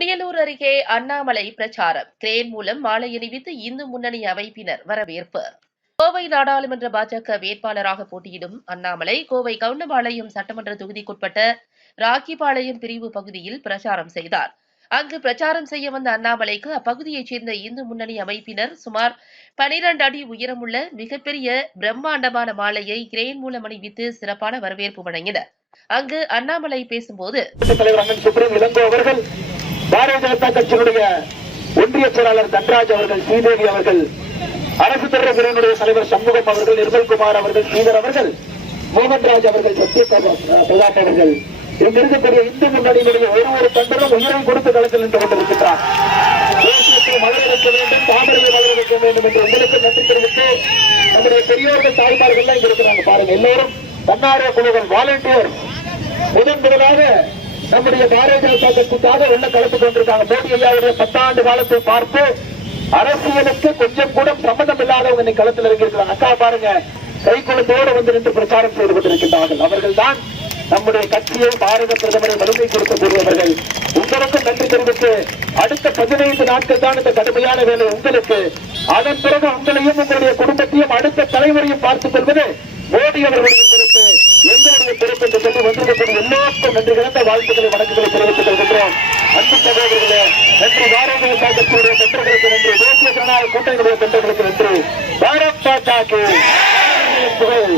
துடியலூர் அருகே அண்ணாமலை பிரச்சாரம். கிரேன் மூலம் மாலை அணிவித்து இந்து முன்னணி அமைப்பினர் வரவேற்பு. கோவை நாடாளுமன்ற பாஜக வேட்பாளராக போட்டியிடும் அண்ணாமலை கோவை கவுண்டபாளையம் சட்டமன்ற தொகுதிக்குட்பட்ட ராக்கிபாளையம் பிரிவு பகுதியில் பிரச்சாரம் செய்தார். அங்கு பிரச்சாரம் செய்ய வந்த அண்ணாமலைக்கு அப்பகுதியைச் சேர்ந்த இந்து முன்னணி அமைப்பினர் சுமார் 12 அடி உயரமுள்ள மிகப்பெரிய பிரம்மாண்டமான மாலையை கிரேன் மூலம் அணிவித்து சிறப்பான வரவேற்பு வழங்கினர். அங்கு அண்ணாமலை பேசும்போது பாரதிய ஜனதா கட்சியினுடைய ஒன்றிய செயலாளர் தன்ராஜ் அவர்கள் ஸ்ரீதேவி அவர்கள் அரசு துறையினுடைய தலைவர் சண்முகம் அவர்கள் நிர்மல்குமார் அவர்கள் ஸ்ரீதர் அவர்கள் மோகன்ராஜ் அவர்கள் சத்ய பிரதாப் அவர்கள் இங்கு இருக்கக்கூடிய இந்து முன்னணியினுடைய ஒரு ஒரு தொண்டரும் உயிரை கொடுத்து களத்தில் நின்று கொண்டிருக்கிறார் தேசியத்தை வளர்க்க வேண்டும் தாமரையை வைக்க வேண்டும் என்று உங்களுக்கு நன்றி தெரிவித்து நம்முடைய பெரியோர்கள் தாய்மார்கள் இங்க இருக்கிறாங்க பாருங்க. எல்லோரும் தன்னார்வ குழுக்கள் வாலண்டியர் முதன் முதலாக நம்முடைய பாரதிய ஜனதா கட்சிக்காக உள்ள கலந்து கொண்டிருக்காங்க. மோடி ஐயாவுடைய பத்தாண்டு காலத்தை பார்த்து அரசியலுக்கு கொஞ்சம் கூட சம்பந்தம் இல்லாதவங்க இன்னைக்கு களத்தில் இறங்கியிருக்கிறாங்க. அக்கா பாருங்க கை குழந்தையோடு வந்து நின்று பிரச்சாரம் செய்து கொண்டிருக்கின்றார்கள். அவர்கள் தான் நம்முடைய கட்சியை பாரத பிரதமரை வலிமை கொடுக்கக்கூடியவர்கள். உங்களுக்கும் நன்றி தெரிவித்து அடுத்த பதினைந்து நாட்கள் தான் இந்த கடுமையான வேலை உங்களுக்கு. அதன் பிறகு உங்களையும் உங்களுடைய குடும்பத்தையும் அடுத்த தலைமுறையும் பார்த்துக் கொள்வது மோடி அவர்களுடைய பொறுப்பு. வெற்றியாளர்களை பிறப்பு என்று சொல்லி வந்திருக்கக்கூடிய எல்லோருக்கும் நன்றி கிடந்த வாழ்த்துக்களை வணக்கங்களை தெரிவித்துக் கொள்கின்றோம். அன்பு சகோதரர்களே நன்றி. பாரதிய சாகத்தினுடைய தொண்டர்களுக்கு நன்றி. தேசிய ஜனநாயக கூட்டணியுடைய தொண்டர்களுக்கு நன்றி. பாரத் பாஜக புகழ்